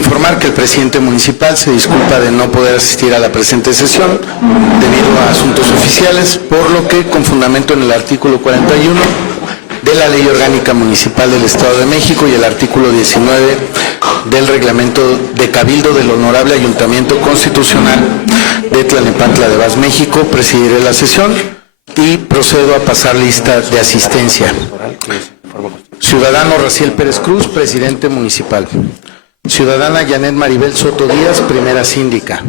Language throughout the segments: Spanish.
informar que el presidente municipal se disculpa de no poder asistir a la presente sesión debido a asuntos oficiales, por lo que, con fundamento en el artículo 41 de la Ley Orgánica Municipal del Estado de México y el artículo 19 del Reglamento de Cabildo del Honorable Ayuntamiento Constitucional de Tlalnepantla de Vaz, México, presidiré la sesión y procedo a pasar lista de asistencia. Ciudadano Raciel Pérez Cruz, presidente municipal. Ciudadana Janet Maribel Soto Díaz, primera síndica.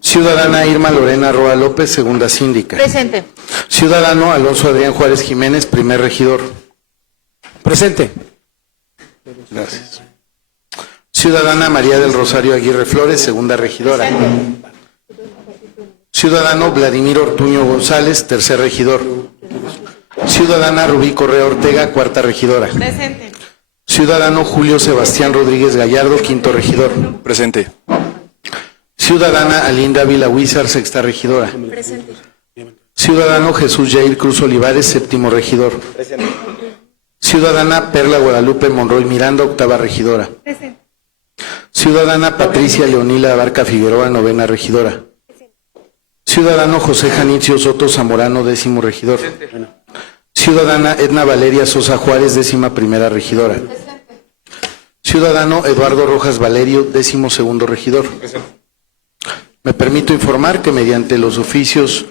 Ciudadana Irma Lorena Roa López, segunda síndica. Presente. Ciudadano Alonso Adrián Juárez Jiménez, primer regidor. Presente. Gracias. Ciudadana María del Rosario Aguirre Flores, segunda regidora. Presente. Ciudadano Vladimir Ortuño González, tercer regidor. Ciudadana Rubí Correa Ortega, cuarta regidora. Presente. Ciudadano Julio Sebastián Rodríguez Gallardo, quinto regidor. Presente. Ciudadana Alinda Ávila Huizar, sexta regidora. Presente. Ciudadano Jesús Jair Cruz Olivares, séptimo regidor. Presente. Ciudadana Perla Guadalupe Monroy Miranda, octava regidora. Presente. Ciudadana Patricia Leonila Abarca Figueroa, novena regidora. Ciudadano José Janicio Soto Zamorano, décimo regidor. Ciudadana Edna Valeria Sosa Juárez, décima primera regidora. Ciudadano Eduardo Rojas Valerio, décimo segundo regidor. Me permito informar que mediante los oficios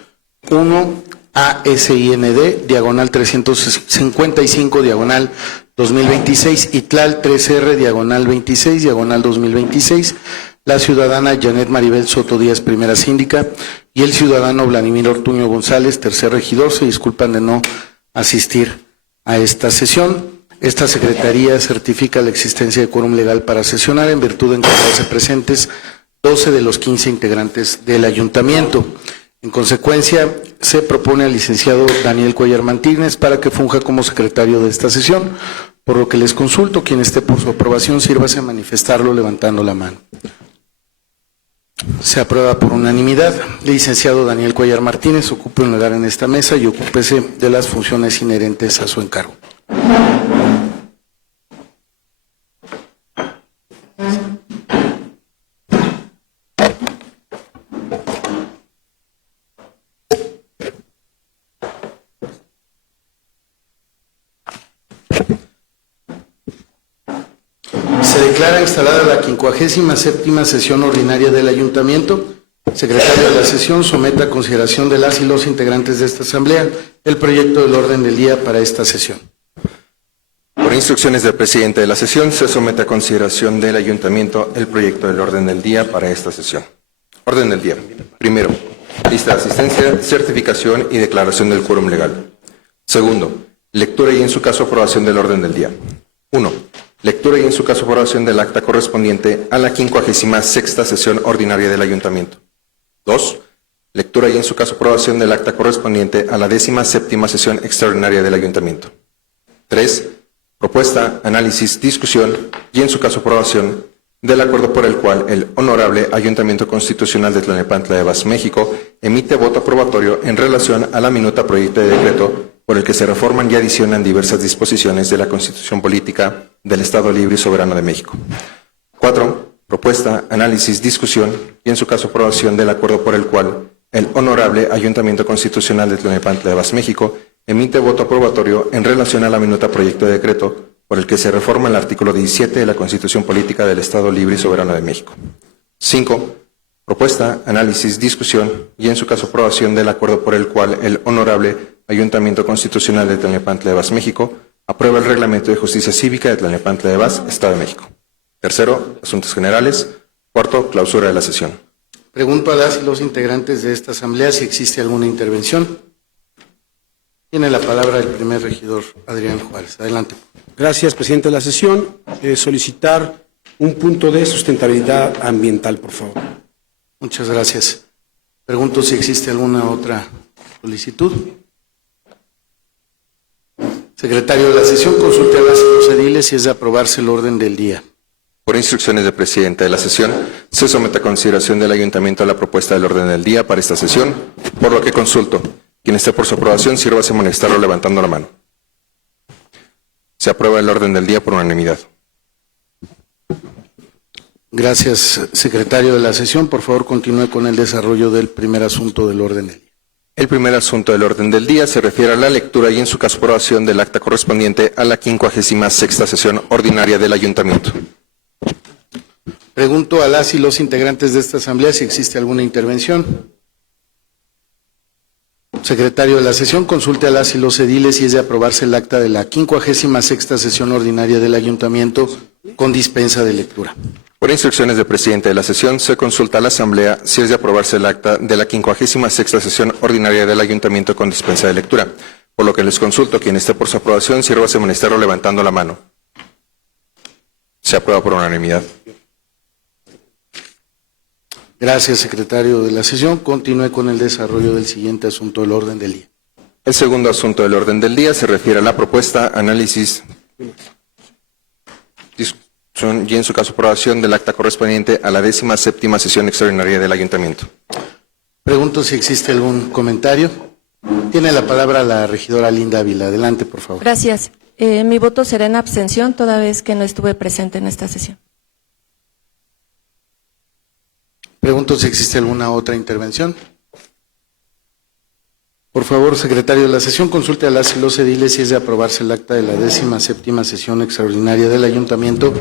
1 ASIND, diagonal 355, diagonal 2026, y TLAL 3R, diagonal 26, diagonal 2026, la ciudadana Janet Maribel Soto Díaz, primera síndica, y el ciudadano Vladimir Ortuño González, tercer regidor, se disculpan de no asistir a esta sesión. Esta secretaría certifica la existencia de quórum legal para sesionar en virtud de encontrarse presentes 12 de los 15 integrantes del ayuntamiento. En consecuencia, se propone al licenciado Daniel Cuellar Martínez para que funja como secretario de esta sesión, por lo que les consulto, quien esté por su aprobación, sírvase a manifestarlo levantando la mano. Se aprueba por unanimidad. Licenciado Daniel Cuellar Martínez, ocupe un lugar en esta mesa y ocúpese de las funciones inherentes a su encargo. Se declara instalada la 57ª sesión ordinaria del Ayuntamiento. Secretario de la sesión, someta a consideración de las y los integrantes de esta asamblea el proyecto del orden del día para esta sesión. Por instrucciones del presidente de la sesión, se somete a consideración del Ayuntamiento el proyecto del orden del día para esta sesión. Orden del día. Primero, lista de asistencia, certificación y declaración del quórum legal. Segundo, lectura y en su caso aprobación del orden del día. 1. Lectura y en su caso aprobación del acta correspondiente a la 56ª sesión ordinaria del Ayuntamiento. 2. Lectura y en su caso aprobación del acta correspondiente a la 17ª sesión extraordinaria del Ayuntamiento. 3. Propuesta, análisis, discusión y en su caso aprobación del acuerdo por el cual el Honorable Ayuntamiento Constitucional de Tlalnepantla de Vaz, México, emite voto aprobatorio en relación a la minuta proyecto de decreto por el que se reforman y adicionan diversas disposiciones de la Constitución Política del Estado Libre y Soberano de México. 4. Propuesta, análisis, discusión y en su caso aprobación del acuerdo por el cual el Honorable Ayuntamiento Constitucional de Tlalnepantla de Vaz, México, emite voto aprobatorio en relación a la minuta proyecto de decreto por el que se reforma el artículo 17 de la Constitución Política del Estado Libre y Soberano de México. 5. Propuesta, análisis, discusión y en su caso aprobación del acuerdo por el cual el Honorable Ayuntamiento Constitucional de Tlalnepantla de Vaz, México, aprueba el Reglamento de Justicia Cívica de Tlalnepantla de Vaz, Estado de México. Tercero, asuntos generales. Cuarto, clausura de la sesión. Pregunto a las y los integrantes de esta asamblea si existe alguna intervención. Tiene la palabra el primer regidor, Adrián Juárez. Adelante. Gracias, presidente de la sesión. Solicitar un punto de sustentabilidad ambiental, por favor. Muchas gracias. Pregunto si existe alguna otra solicitud. Secretario de la sesión, consulte a las y los ediles si es de aprobarse el orden del día. Por instrucciones del presidente de la sesión, se somete a consideración del Ayuntamiento la propuesta del orden del día para esta sesión, por lo que consulto. Quien esté por su aprobación, sírvase a manifestarlo levantando la mano. Se aprueba el orden del día por unanimidad. Gracias, secretario de la sesión. Por favor, continúe con el desarrollo del primer asunto del orden del día. El primer asunto del orden del día se refiere a la lectura y en su caso aprobación del acta correspondiente a la 56ª sesión ordinaria del Ayuntamiento. Pregunto a las y los integrantes de esta asamblea si existe alguna intervención. Secretario de la sesión, consulte a las y los ediles si es de aprobarse el acta de la 56ª sesión ordinaria del Ayuntamiento con dispensa de lectura. Por instrucciones del presidente de la sesión, se consulta a la Asamblea si es de aprobarse el acta de la 56ª sesión ordinaria del Ayuntamiento con dispensa de lectura. Por lo que les consulto, quien esté por su aprobación, sírvase manifestarlo levantando la mano. Se aprueba por unanimidad. Gracias, secretario de la sesión. Continúe con el desarrollo del siguiente asunto del orden del día. El segundo asunto del orden del día se refiere a la propuesta, análisis, discusión y en su caso aprobación del acta correspondiente a la 17ª sesión extraordinaria del Ayuntamiento. Pregunto si existe algún comentario. Tiene la palabra la regidora Linda Ávila. Adelante, por favor. Gracias. Mi voto será en abstención, toda vez que no estuve presente en esta sesión. Pregunto si existe alguna otra intervención. Por favor, secretario de la sesión, consulte a las y los ediles si es de aprobarse el acta de la 17ª sesión extraordinaria del Ayuntamiento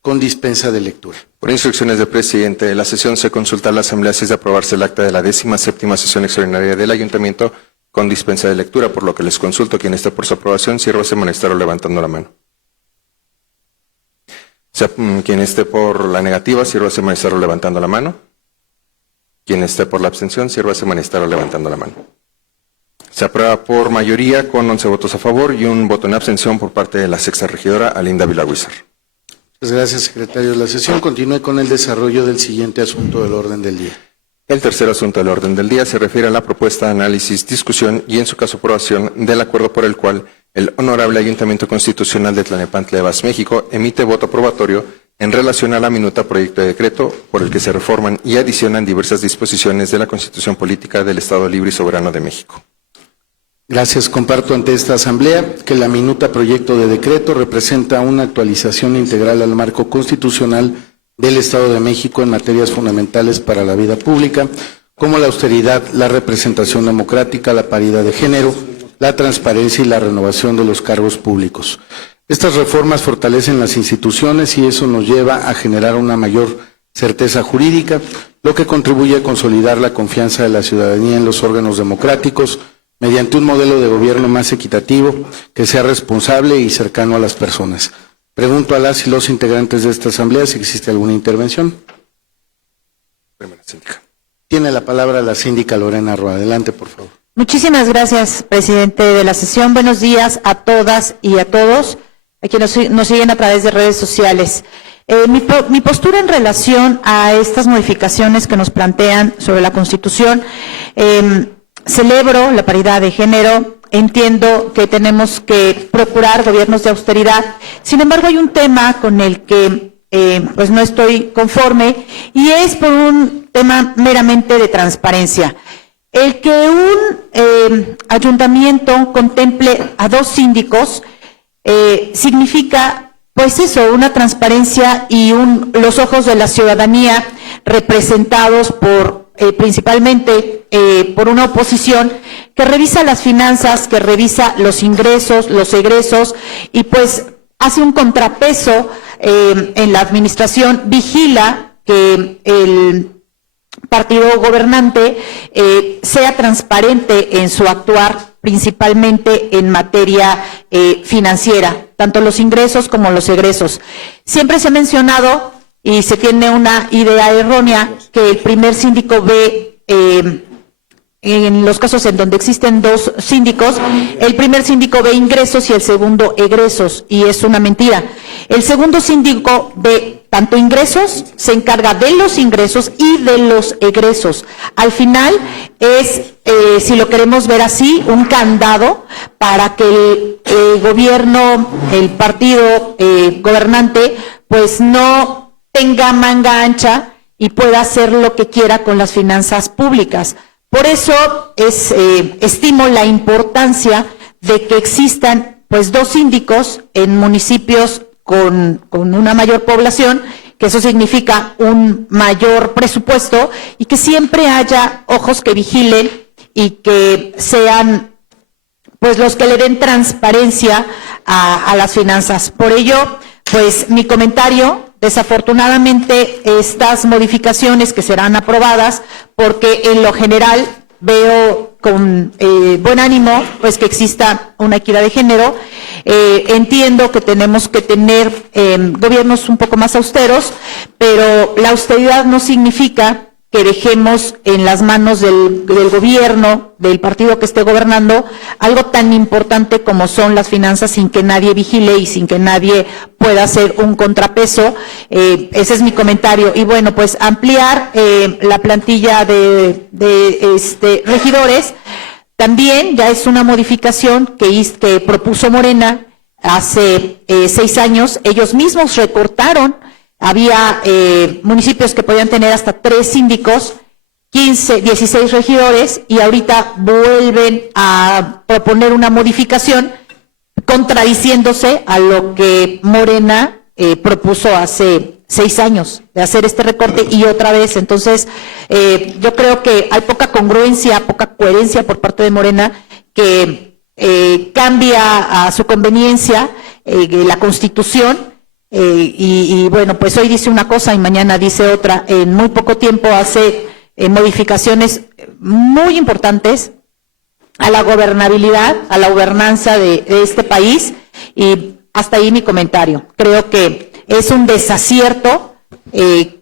con dispensa de lectura. Por instrucciones del presidente de la sesión, se consulta a la Asamblea si es de aprobarse el acta de la 17ª sesión extraordinaria del Ayuntamiento con dispensa de lectura, por lo que les consulto, quien esté por su aprobación, sírvase manifestarlo levantando la mano. Quien esté por la negativa, sírvase manifestarlo levantando la mano. Quien esté por la abstención, sírvase manifestarlo levantando la mano. Se aprueba por mayoría con 11 votos a favor y un voto en abstención por parte de la sexta regidora, Alinda Vilahuizar. Muchas gracias, secretario de la sesión. Continúe con el desarrollo del siguiente asunto del orden del día. El tercer asunto del orden del día se refiere a la propuesta, análisis, discusión y en su caso aprobación del acuerdo por el cual el Honorable Ayuntamiento Constitucional de Tlalnepantla de Vaz, México, emite voto aprobatorio en relación a la minuta proyecto de decreto por el que se reforman y adicionan diversas disposiciones de la Constitución Política del Estado Libre y Soberano de México. Gracias. Comparto ante esta asamblea que la minuta proyecto de decreto representa una actualización integral al marco constitucional del Estado de México en materias fundamentales para la vida pública, como la austeridad, la representación democrática, la paridad de género, la transparencia y la renovación de los cargos públicos. Estas reformas fortalecen las instituciones y eso nos lleva a generar una mayor certeza jurídica, lo que contribuye a consolidar la confianza de la ciudadanía en los órganos democráticos mediante un modelo de gobierno más equitativo, que sea responsable y cercano a las personas. Pregunto a las y los integrantes de esta asamblea si existe alguna intervención. Primera síndica. Tiene la palabra la síndica Lorena Roa. Adelante, por favor. Muchísimas gracias, presidente de la sesión. Buenos días a todas y a todos, a quienes nos siguen a través de redes sociales. Mi postura en relación a estas modificaciones que nos plantean sobre la Constitución, celebro la paridad de género, entiendo que tenemos que procurar gobiernos de austeridad. Sin embargo, hay un tema con el que pues no estoy conforme y es por un tema meramente de transparencia. El que un ayuntamiento contemple a 2 síndicos significa, pues eso, una transparencia y los ojos de la ciudadanía representados por principalmente por una oposición que revisa las finanzas, que revisa los ingresos, los egresos y pues hace un contrapeso en la administración, vigila que el partido gobernante sea transparente en su actuar, principalmente en materia financiera, tanto los ingresos como los egresos. Siempre se ha mencionado y se tiene una idea errónea que el primer síndico ve, en los casos en donde existen 2 síndicos, el primer síndico ve ingresos y el segundo egresos, y es una mentira. El segundo síndico ve tanto ingresos, se encarga de los ingresos y de los egresos. Al final es, si lo queremos ver así, un candado para que el gobierno, el partido gobernante, pues no tenga manga ancha y pueda hacer lo que quiera con las finanzas públicas. Por eso estimo la importancia de que existan pues 2 síndicos en municipios con una mayor población, que eso significa un mayor presupuesto y que siempre haya ojos que vigilen y que sean pues los que le den transparencia a las finanzas. Por ello, pues mi comentario, desafortunadamente estas modificaciones que serán aprobadas, porque en lo general veo con buen ánimo pues que exista una equidad de género. Entiendo que tenemos que tener gobiernos un poco más austeros, pero la austeridad no significa que dejemos en las manos del gobierno, del partido que esté gobernando, algo tan importante como son las finanzas sin que nadie vigile y sin que nadie pueda hacer un contrapeso. Ese es mi comentario. Y bueno, pues ampliar la plantilla de regidores también ya es una modificación que propuso Morena hace 6 años. Ellos mismos recortaron. Había municipios que podían tener hasta 3 síndicos, 16 regidores, y ahorita vuelven a proponer una modificación contradiciéndose a lo que Morena propuso hace 6 años, de hacer este recorte y otra vez. Entonces, yo creo que hay poca congruencia, poca coherencia por parte de Morena, que cambia a su conveniencia la Constitución. Y bueno, pues hoy dice una cosa y mañana dice otra. En muy poco tiempo hace modificaciones muy importantes a la gobernabilidad, a la gobernanza de este país, y hasta ahí mi comentario. Creo que es un desacierto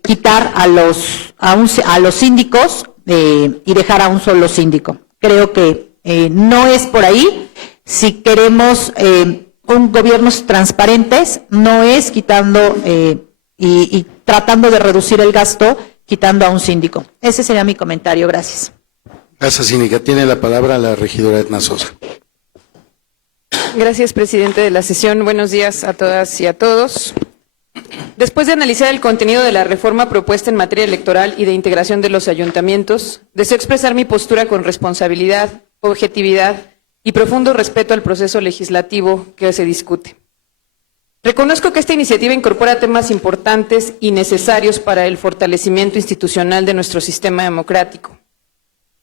quitar a los síndicos y dejar a un solo síndico. Creo que no es por ahí. Si queremos gobiernos transparentes, no es quitando y tratando de reducir el gasto, quitando a un síndico. Ese sería mi comentario. Gracias. Gracias, síndica. Tiene la palabra la regidora Edna Sosa. Gracias, presidente de la sesión. Buenos días a todas y a todos. Después de analizar el contenido de la reforma propuesta en materia electoral y de integración de los ayuntamientos, deseo expresar mi postura con responsabilidad, objetividad y profundo respeto al proceso legislativo que se discute. Reconozco que esta iniciativa incorpora temas importantes y necesarios para el fortalecimiento institucional de nuestro sistema democrático,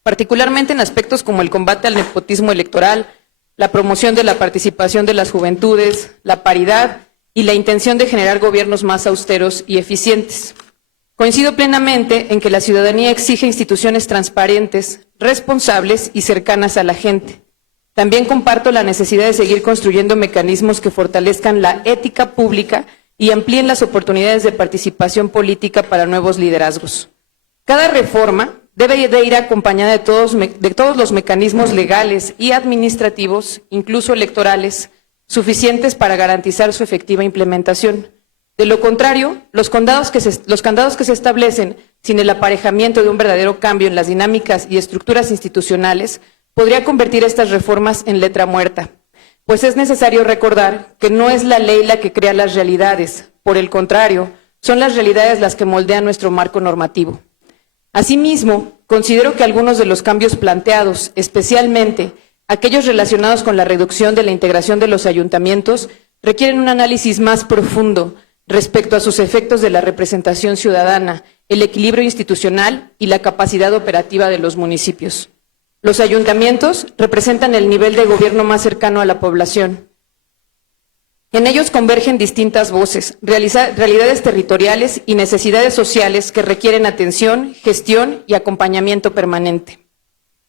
particularmente en aspectos como el combate al nepotismo electoral, la promoción de la participación de las juventudes, la paridad y la intención de generar gobiernos más austeros y eficientes. Coincido plenamente en que la ciudadanía exige instituciones transparentes, responsables y cercanas a la gente. También comparto la necesidad de seguir construyendo mecanismos que fortalezcan la ética pública y amplíen las oportunidades de participación política para nuevos liderazgos. Cada reforma debe de ir acompañada de todos los mecanismos legales y administrativos, incluso electorales, suficientes para garantizar su efectiva implementación. De lo contrario, los candados que se establecen sin el aparejamiento de un verdadero cambio en las dinámicas y estructuras institucionales podría convertir estas reformas en letra muerta, pues es necesario recordar que no es la ley la que crea las realidades, por el contrario, son las realidades las que moldean nuestro marco normativo. Asimismo, considero que algunos de los cambios planteados, especialmente aquellos relacionados con la reducción de la integración de los ayuntamientos, requieren un análisis más profundo respecto a sus efectos de la representación ciudadana, el equilibrio institucional y la capacidad operativa de los municipios. Los ayuntamientos representan el nivel de gobierno más cercano a la población. En ellos convergen distintas voces, realidades territoriales y necesidades sociales que requieren atención, gestión y acompañamiento permanente.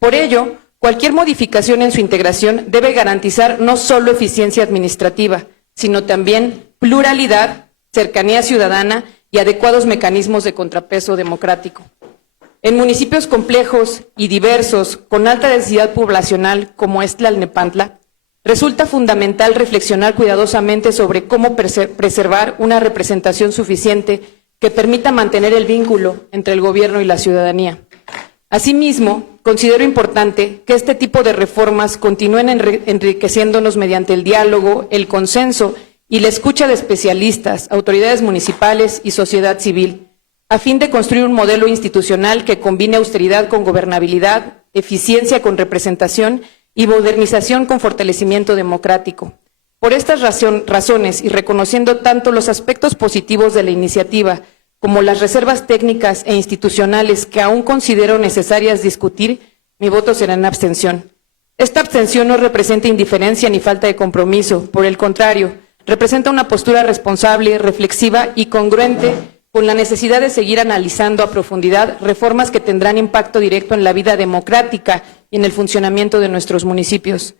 Por ello, cualquier modificación en su integración debe garantizar no solo eficiencia administrativa, sino también pluralidad, cercanía ciudadana y adecuados mecanismos de contrapeso democrático. En municipios complejos y diversos, con alta densidad poblacional como es Tlalnepantla, resulta fundamental reflexionar cuidadosamente sobre cómo preservar una representación suficiente que permita mantener el vínculo entre el gobierno y la ciudadanía. Asimismo, considero importante que este tipo de reformas continúen enriqueciéndonos mediante el diálogo, el consenso y la escucha de especialistas, autoridades municipales y sociedad civil, a fin de construir un modelo institucional que combine austeridad con gobernabilidad, eficiencia con representación y modernización con fortalecimiento democrático. Por estas razones y reconociendo tanto los aspectos positivos de la iniciativa como las reservas técnicas e institucionales que aún considero necesarias discutir, mi voto será en abstención. Esta abstención no representa indiferencia ni falta de compromiso, por el contrario, representa una postura responsable, reflexiva y congruente con la necesidad de seguir analizando a profundidad reformas que tendrán impacto directo en la vida democrática y en el funcionamiento de nuestros municipios.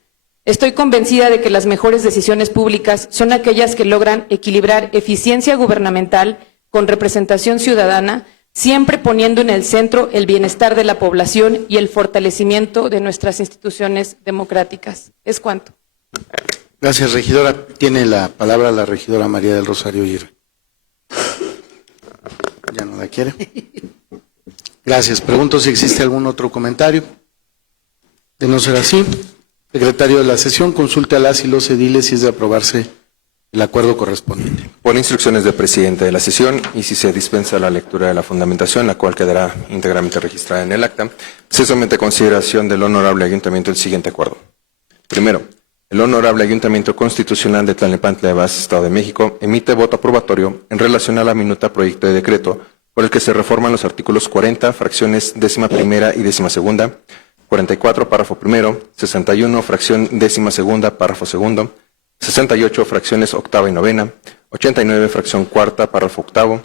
Estoy convencida de que las mejores decisiones públicas son aquellas que logran equilibrar eficiencia gubernamental con representación ciudadana, siempre poniendo en el centro el bienestar de la población y el fortalecimiento de nuestras instituciones democráticas. Es cuanto. Gracias, regidora. Tiene la palabra la regidora María del Rosario Aguirre. ¿Ya no la quiere? Gracias. Pregunto si existe algún otro comentario. De no ser así, secretario de la sesión, consulte a las y los ediles si es de aprobarse el acuerdo correspondiente. Por instrucciones del presidente de la sesión y si se dispensa la lectura de la fundamentación, la cual quedará íntegramente registrada en el acta, se somete a consideración del Honorable Ayuntamiento el siguiente acuerdo. Primero, el Honorable Ayuntamiento Constitucional de Tlalnepantla de Vaz, Estado de México, emite voto aprobatorio en relación a la minuta proyecto de decreto por el que se reforman los artículos 40, fracciones 11ª y 12ª, 44, párrafo primero, 61, fracción 12ª, párrafo segundo, 68, fracciones 8ª y 9ª, 89, fracción 4ª, párrafo 8º,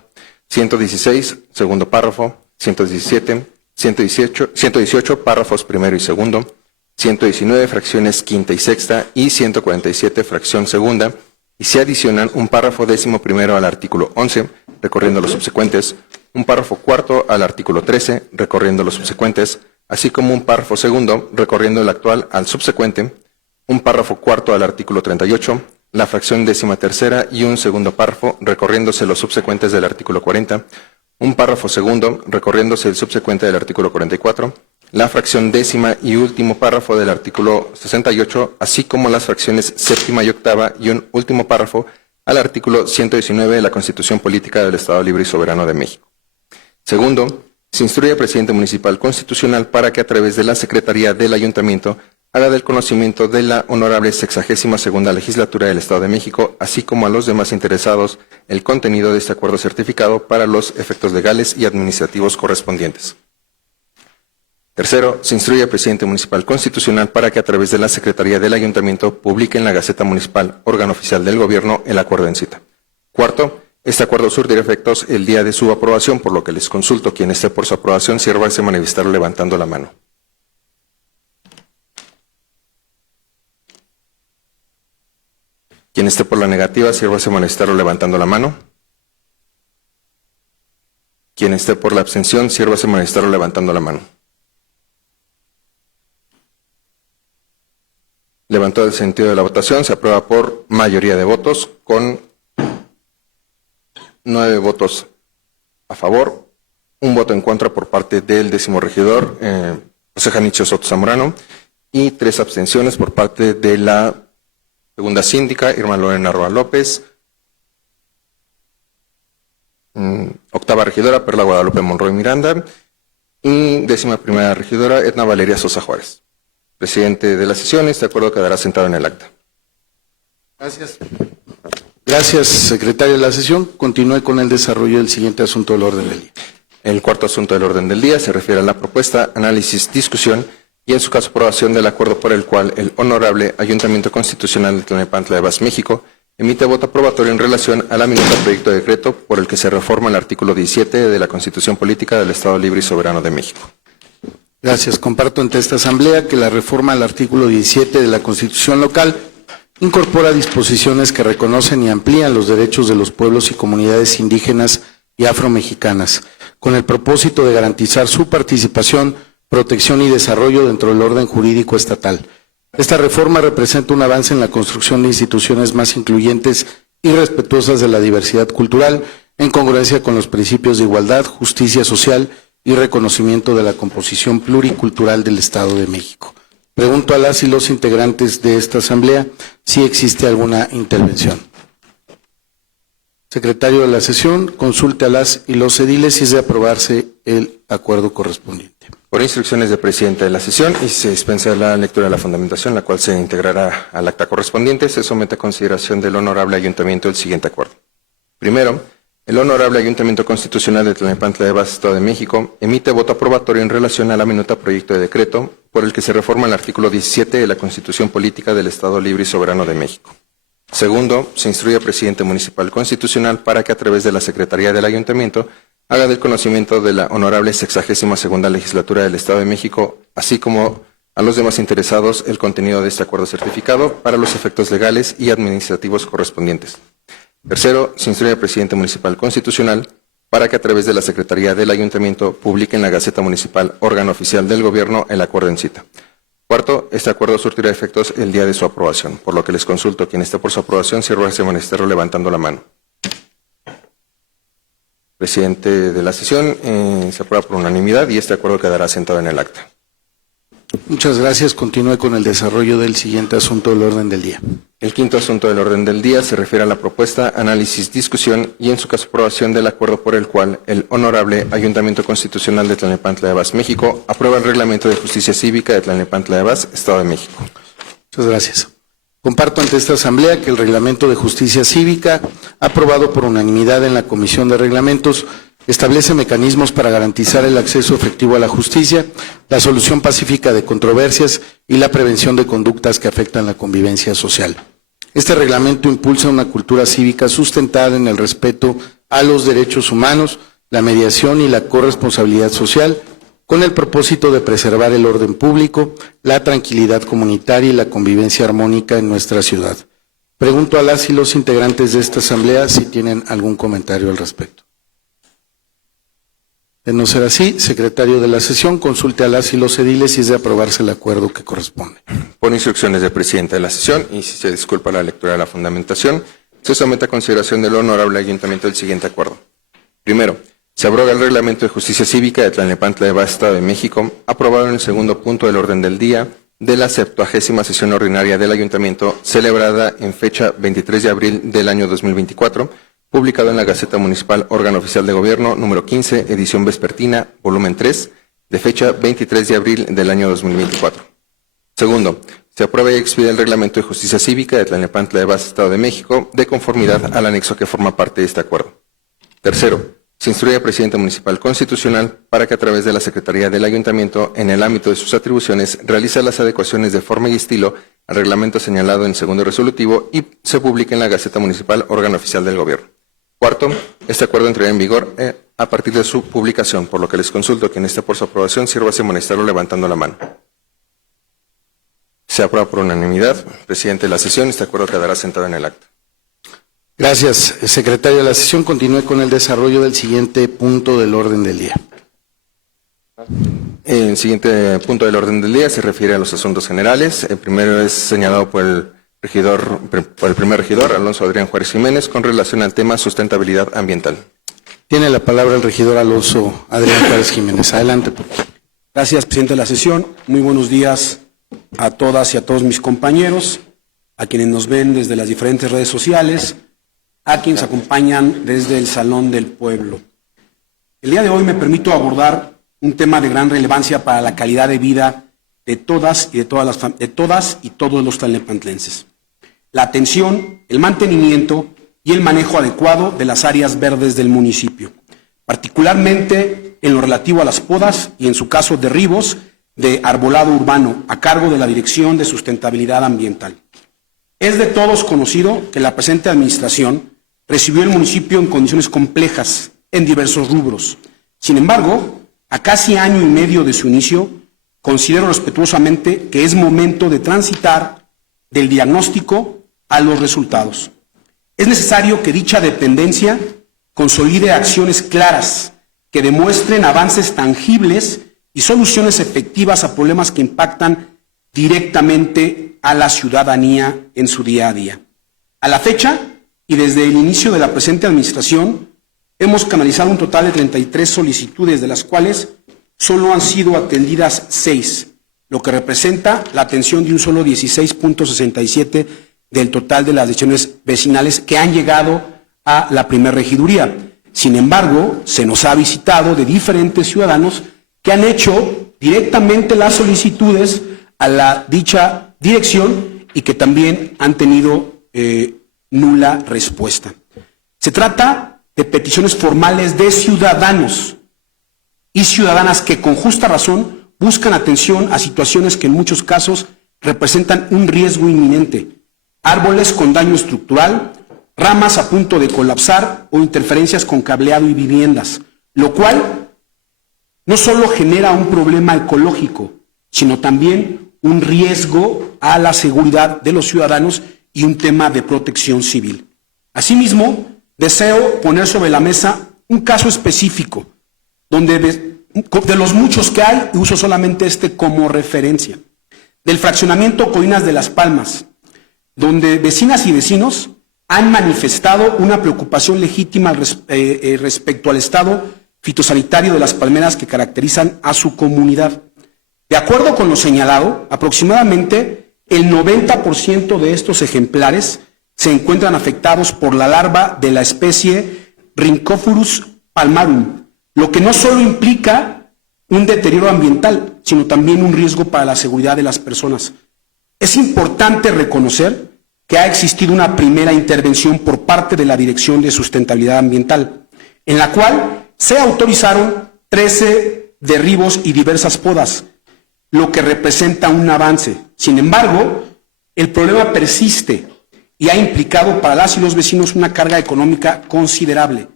116, segundo párrafo, 117, 118, párrafos primero y segundo, 119, fracciones 5ª y 6ª y 147, fracción segunda, y se adicionan un párrafo 11º al artículo 11, recorriendo los subsecuentes, un párrafo 4º al artículo 13, recorriendo los subsecuentes, así como un párrafo segundo, recorriendo el actual al subsecuente, un párrafo 4º al artículo 38, la fracción 13ª y un segundo párrafo, recorriéndose los subsecuentes del artículo 40, un párrafo segundo, recorriéndose el subsecuente del artículo 44, la fracción 10ª y último párrafo del artículo 68, así como las fracciones 7ª y 8ª y un último párrafo al artículo 119 de la Constitución Política del Estado Libre y Soberano de México. Segundo, se instruye al presidente municipal constitucional para que a través de la Secretaría del Ayuntamiento haga del conocimiento de la honorable 62ª legislatura del Estado de México, así como a los demás interesados, el contenido de este acuerdo certificado para los efectos legales y administrativos correspondientes. Tercero, se instruye al presidente municipal constitucional para que a través de la Secretaría del Ayuntamiento publique en la Gaceta Municipal, órgano oficial del Gobierno, el acuerdo en cita. Cuarto, este acuerdo surtirá efectos el día de su aprobación, por lo que les consulto quien esté por su aprobación, sírvase manifestarlo levantando la mano. Quien esté por la negativa, sírvase manifestarlo levantando la mano. Quien esté por la abstención, sírvase manifestarlo levantando la mano. Levantado el sentido de la votación, se aprueba por mayoría de votos, con 9 votos a favor, un voto en contra por parte del 10º regidor, José Janicho Soto Zamorano, y 3 abstenciones por parte de la segunda síndica, Irma Lorena Roa López, octava regidora, Perla Guadalupe Monroy Miranda, y 11ª regidora, Edna Valeria Sosa Juárez. Presidente de la sesión, este acuerdo quedará sentado en el acta. Gracias. Gracias, secretario de la sesión. Continúe con el desarrollo del siguiente asunto del orden del día. El cuarto asunto del orden del día se refiere a la propuesta, análisis, discusión y en su caso aprobación del acuerdo por el cual el Honorable Ayuntamiento Constitucional de Tlalnepantla de Vaz, México, emite voto aprobatorio en relación a la minuta proyecto de decreto por el que se reforma el artículo 17 de la Constitución Política del Estado Libre y Soberano de México. Gracias. Comparto ante esta Asamblea que la reforma al artículo 17 de la Constitución local incorpora disposiciones que reconocen y amplían los derechos de los pueblos y comunidades indígenas y afromexicanas, con el propósito de garantizar su participación, protección y desarrollo dentro del orden jurídico estatal. Esta reforma representa un avance en la construcción de instituciones más incluyentes y respetuosas de la diversidad cultural, en congruencia con los principios de igualdad, justicia social y reconocimiento de la composición pluricultural del Estado de México. Pregunto a las y los integrantes de esta Asamblea si existe alguna intervención. Secretario de la sesión, consulte a las y los ediles si es de aprobarse el acuerdo correspondiente. Por instrucciones del presidente de la sesión y si se dispensa la lectura de la fundamentación, la cual se integrará al acta correspondiente, se somete a consideración del Honorable Ayuntamiento el siguiente acuerdo. Primero, El Honorable Ayuntamiento Constitucional de Tlalnepantla de Abas, Estado de México, emite voto aprobatorio en relación a la minuta proyecto de decreto por el que se reforma el artículo 17 de la Constitución Política del Estado Libre y Soberano de México. Segundo, se instruye al presidente municipal constitucional para que a través de la Secretaría del Ayuntamiento haga del conocimiento de la Honorable 62ª Legislatura del Estado de México, así como a los demás interesados, el contenido de este acuerdo certificado para los efectos legales y administrativos correspondientes. Tercero, se instruye al presidente municipal constitucional para que a través de la Secretaría del Ayuntamiento publique en la Gaceta Municipal, órgano oficial del Gobierno, el acuerdo en cita. Cuarto, este acuerdo surtirá efectos el día de su aprobación, por lo que les consulto quien esté por su aprobación, sirva ese menester levantando la mano. Presidente de la sesión, se aprueba por unanimidad y este acuerdo quedará asentado en el acta. Muchas gracias. Continúe con el desarrollo del siguiente asunto del orden del día. El quinto asunto del orden del día se refiere a la propuesta, análisis, discusión y en su caso aprobación del acuerdo por el cual el Honorable Ayuntamiento Constitucional de Tlalnepantla de Abas, México, aprueba el Reglamento de Justicia Cívica de Tlalnepantla de Abas, Estado de México. Muchas gracias. Comparto ante esta Asamblea que el Reglamento de Justicia Cívica, aprobado por unanimidad en la Comisión de Reglamentos, establece mecanismos para garantizar el acceso efectivo a la justicia, la solución pacífica de controversias y la prevención de conductas que afectan la convivencia social. Este reglamento impulsa una cultura cívica sustentada en el respeto a los derechos humanos, la mediación y la corresponsabilidad social, con el propósito de preservar el orden público, la tranquilidad comunitaria y la convivencia armónica en nuestra ciudad. Pregunto a las y los integrantes de esta Asamblea si tienen algún comentario al respecto. De no ser así, secretario de la sesión, consulte a las y los ediles si es de aprobarse el acuerdo que corresponde. Por instrucciones del presidente de la sesión, y si se disculpa la lectura de la fundamentación, se somete a consideración del Honorable Ayuntamiento el siguiente acuerdo. Primero, se abroga el Reglamento de Justicia Cívica de Tlalnepantla de Abas, Estado de México, aprobado en el segundo punto del orden del día de la 70ª sesión ordinaria del Ayuntamiento, celebrada en fecha 23 de abril del año 2024, publicado en la Gaceta Municipal, órgano oficial de Gobierno, número 15, edición vespertina, volumen 3, de fecha 23 de abril del año 2024. Segundo, se aprueba y expide el Reglamento de Justicia Cívica de Tlalnepantla de Abas, Estado de México, de conformidad al anexo que forma parte de este acuerdo. Tercero, se instruye al presidente municipal constitucional para que a través de la Secretaría del Ayuntamiento, en el ámbito de sus atribuciones, realice las adecuaciones de forma y estilo al reglamento señalado en segundo resolutivo y se publique en la Gaceta Municipal, órgano oficial del Gobierno. Cuarto, este acuerdo entrará en vigor a partir de su publicación, por lo que les consulto quien esté por su aprobación, sirva ese menester levantando la mano. Se aprueba por unanimidad. Presidente de la sesión, este acuerdo quedará sentado en el acta. Gracias, secretario de la sesión. Continúe con el desarrollo del siguiente punto del orden del día. El siguiente punto del orden del día se refiere a los asuntos generales. El primero es señalado por el primer regidor, Alonso Adrián Juárez Jiménez, con relación al tema sustentabilidad ambiental. Tiene la palabra el regidor Alonso Adrián Juárez Jiménez. Adelante, por favor. Gracias, presidente de la sesión. Muy buenos días a todas y a todos mis compañeros, a quienes nos ven desde las diferentes redes sociales, a quienes acompañan desde el Salón del Pueblo. El día de hoy me permito abordar un tema de gran relevancia para la calidad de vida de todas y todos los tlalnepantlenses. La atención, el mantenimiento y el manejo adecuado de las áreas verdes del municipio, particularmente en lo relativo a las podas y, en su caso, derribos de arbolado urbano a cargo de la Dirección de Sustentabilidad Ambiental. Es de todos conocido que la presente administración recibió el municipio en condiciones complejas en diversos rubros. Sin embargo, a casi año y medio de su inicio, considero respetuosamente que es momento de transitar del diagnóstico a los resultados. Es necesario que dicha dependencia consolide acciones claras que demuestren avances tangibles y soluciones efectivas a problemas que impactan directamente a la ciudadanía en su día a día. A la fecha, y desde el inicio de la presente administración, hemos canalizado un total de 33 solicitudes, de las cuales solo han sido atendidas 6, lo que representa la atención de un solo 16.67 del total de las decisiones vecinales que han llegado a la primera regiduría. Sin embargo, se nos ha visitado de diferentes ciudadanos que han hecho directamente las solicitudes a la dicha dirección y que también han tenido nula respuesta. Se trata de peticiones formales de ciudadanos y ciudadanas que con justa razón buscan atención a situaciones que en muchos casos representan un riesgo inminente: árboles con daño estructural, ramas a punto de colapsar o interferencias con cableado y viviendas, lo cual no solo genera un problema ecológico, sino también un riesgo a la seguridad de los ciudadanos y un tema de protección civil. Asimismo, deseo poner sobre la mesa un caso específico, donde de los muchos que hay, uso solamente este como referencia, del fraccionamiento Colinas de Las Palmas, donde vecinas y vecinos han manifestado una preocupación legítima respecto al estado fitosanitario de las palmeras que caracterizan a su comunidad. De acuerdo con lo señalado, aproximadamente el 90% de estos ejemplares se encuentran afectados por la larva de la especie Rhynchophorus palmarum, lo que no solo implica un deterioro ambiental, sino también un riesgo para la seguridad de las personas. Es importante reconocer que ha existido una primera intervención por parte de la Dirección de Sustentabilidad Ambiental, en la cual se autorizaron 13 derribos y diversas podas, lo que representa un avance. Sin embargo, el problema persiste y ha implicado para las y los vecinos una carga económica considerable,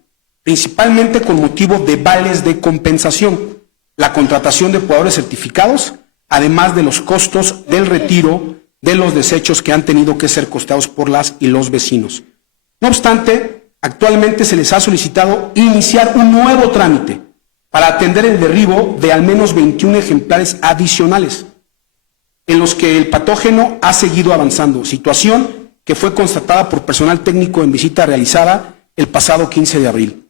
principalmente con motivo de vales de compensación, la contratación de podadores certificados, además de los costos del retiro de los desechos que han tenido que ser costeados por las y los vecinos. No obstante, actualmente se les ha solicitado iniciar un nuevo trámite para atender el derribo de al menos 21 ejemplares adicionales, en los que el patógeno ha seguido avanzando, situación que fue constatada por personal técnico en visita realizada el pasado 15 de abril.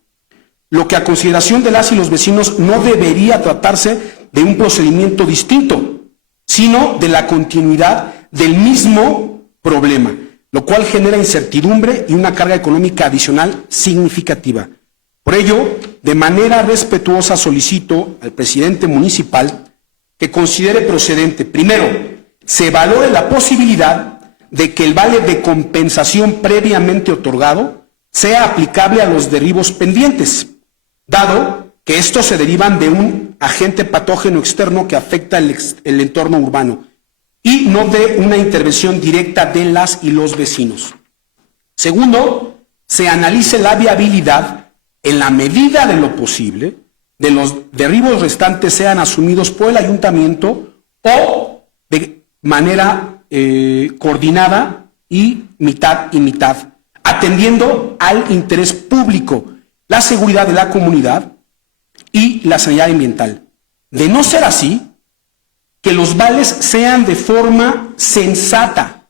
Lo que a consideración de las y los vecinos no debería tratarse de un procedimiento distinto, sino de la continuidad del mismo problema, lo cual genera incertidumbre y una carga económica adicional significativa. Por ello, de manera respetuosa solicito al presidente municipal que considere procedente, primero, se valore la posibilidad de que el vale de compensación previamente otorgado sea aplicable a los derribos pendientes, dado que estos se derivan de un agente patógeno externo que afecta el entorno urbano y no de una intervención directa de las y los vecinos. Segundo, se analice la viabilidad, en la medida de lo posible, de los derribos restantes sean asumidos por el ayuntamiento o de manera coordinada y mitad, atendiendo al interés público, la seguridad de la comunidad y la sanidad ambiental. De no ser así, que los vales sean de forma sensata,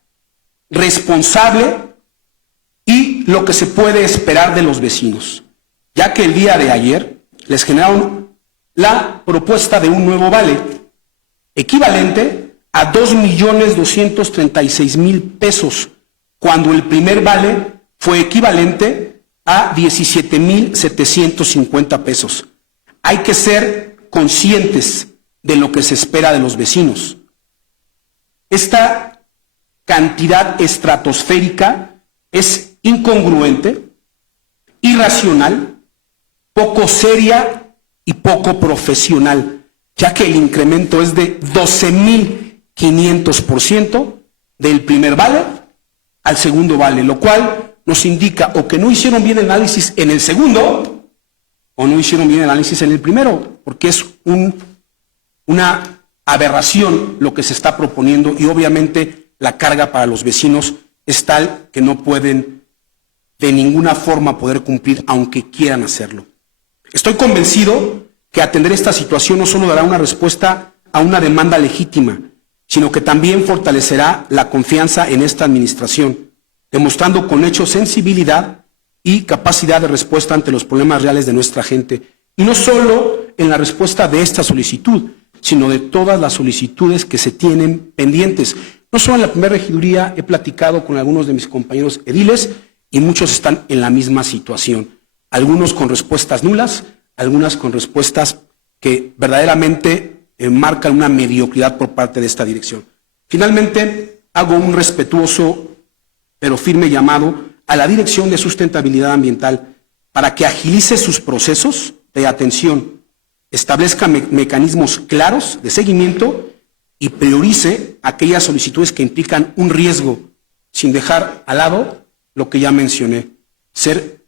responsable y lo que se puede esperar de los vecinos, ya que el día de ayer les generaron la propuesta de un nuevo vale equivalente a 2.236.000 pesos, cuando el primer vale fue equivalente a 17.750 pesos. Hay que ser conscientes de lo que se espera de los vecinos. Esta cantidad estratosférica es incongruente, irracional, poco seria y poco profesional, ya que el incremento es de 12.500% del primer vale al segundo vale, lo cual nos indica o que no hicieron bien el análisis en el segundo o no hicieron bien el análisis en el primero, porque es una aberración lo que se está proponiendo y obviamente la carga para los vecinos es tal que no pueden de ninguna forma poder cumplir aunque quieran hacerlo. Estoy convencido que atender esta situación no solo dará una respuesta a una demanda legítima, sino que también fortalecerá la confianza en esta administración, demostrando con hechos sensibilidad y capacidad de respuesta ante los problemas reales de nuestra gente. Y no solo en la respuesta de esta solicitud, sino de todas las solicitudes que se tienen pendientes. No solo en la primera regiduría, he platicado con algunos de mis compañeros ediles y muchos están en la misma situación. Algunos con respuestas nulas, algunas con respuestas que verdaderamente marcan una mediocridad por parte de esta dirección. Finalmente, hago un respetuoso pero firme llamado a la Dirección de Sustentabilidad Ambiental para que agilice sus procesos de atención, establezca mecanismos claros de seguimiento y priorice aquellas solicitudes que implican un riesgo, sin dejar al lado lo que ya mencioné, ser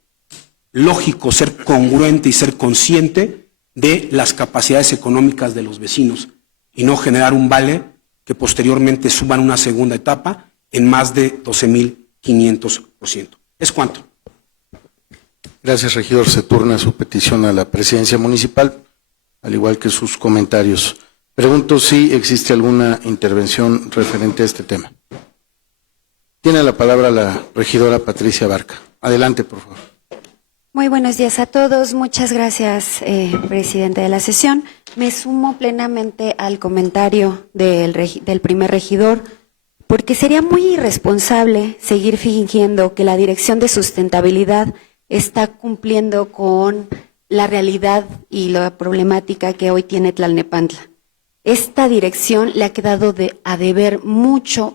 lógico, ser congruente y ser consciente de las capacidades económicas de los vecinos y no generar un vale que posteriormente suban una segunda etapa en más de 12.500%. ¿Es cuánto? Gracias, regidor. Se turna su petición a la presidencia municipal, al igual que sus comentarios. Pregunto si existe alguna intervención referente a este tema. Tiene la palabra la regidora Patricia Barca. Adelante, por favor. Muy buenos días a todos. Muchas gracias, presidente de la sesión. Me sumo plenamente al comentario del primer regidor, porque sería muy irresponsable seguir fingiendo que la Dirección de Sustentabilidad está cumpliendo con la realidad y la problemática que hoy tiene Tlalnepantla. Esta dirección le ha quedado a deber mucho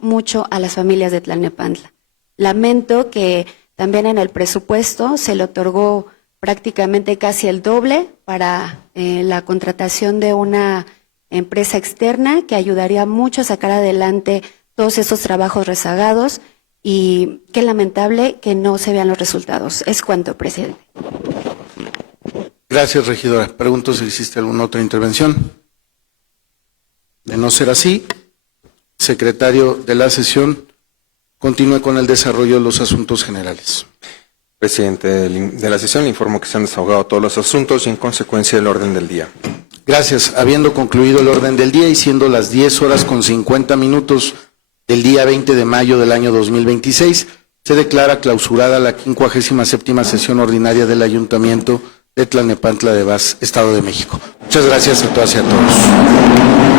a las familias de Tlalnepantla. Lamento que también en el presupuesto se le otorgó prácticamente casi el doble para la contratación de una empresa externa que ayudaría mucho a sacar adelante todos esos trabajos rezagados, y qué lamentable que no se vean los resultados. Es cuanto, presidente. Gracias, regidora. Pregunto si existe alguna otra intervención. De no ser así, secretario de la sesión, continúe con el desarrollo de los asuntos generales. Presidente de la sesión, le informo que se han desahogado todos los asuntos y en consecuencia el orden del día. Gracias. Habiendo concluido el orden del día y siendo las 10:50 del día 20 de mayo del año 2026, se declara clausurada la 57ª sesión ordinaria del Ayuntamiento de Tlalnepantla de Vaz, Estado de México. Muchas gracias a todas y a todos.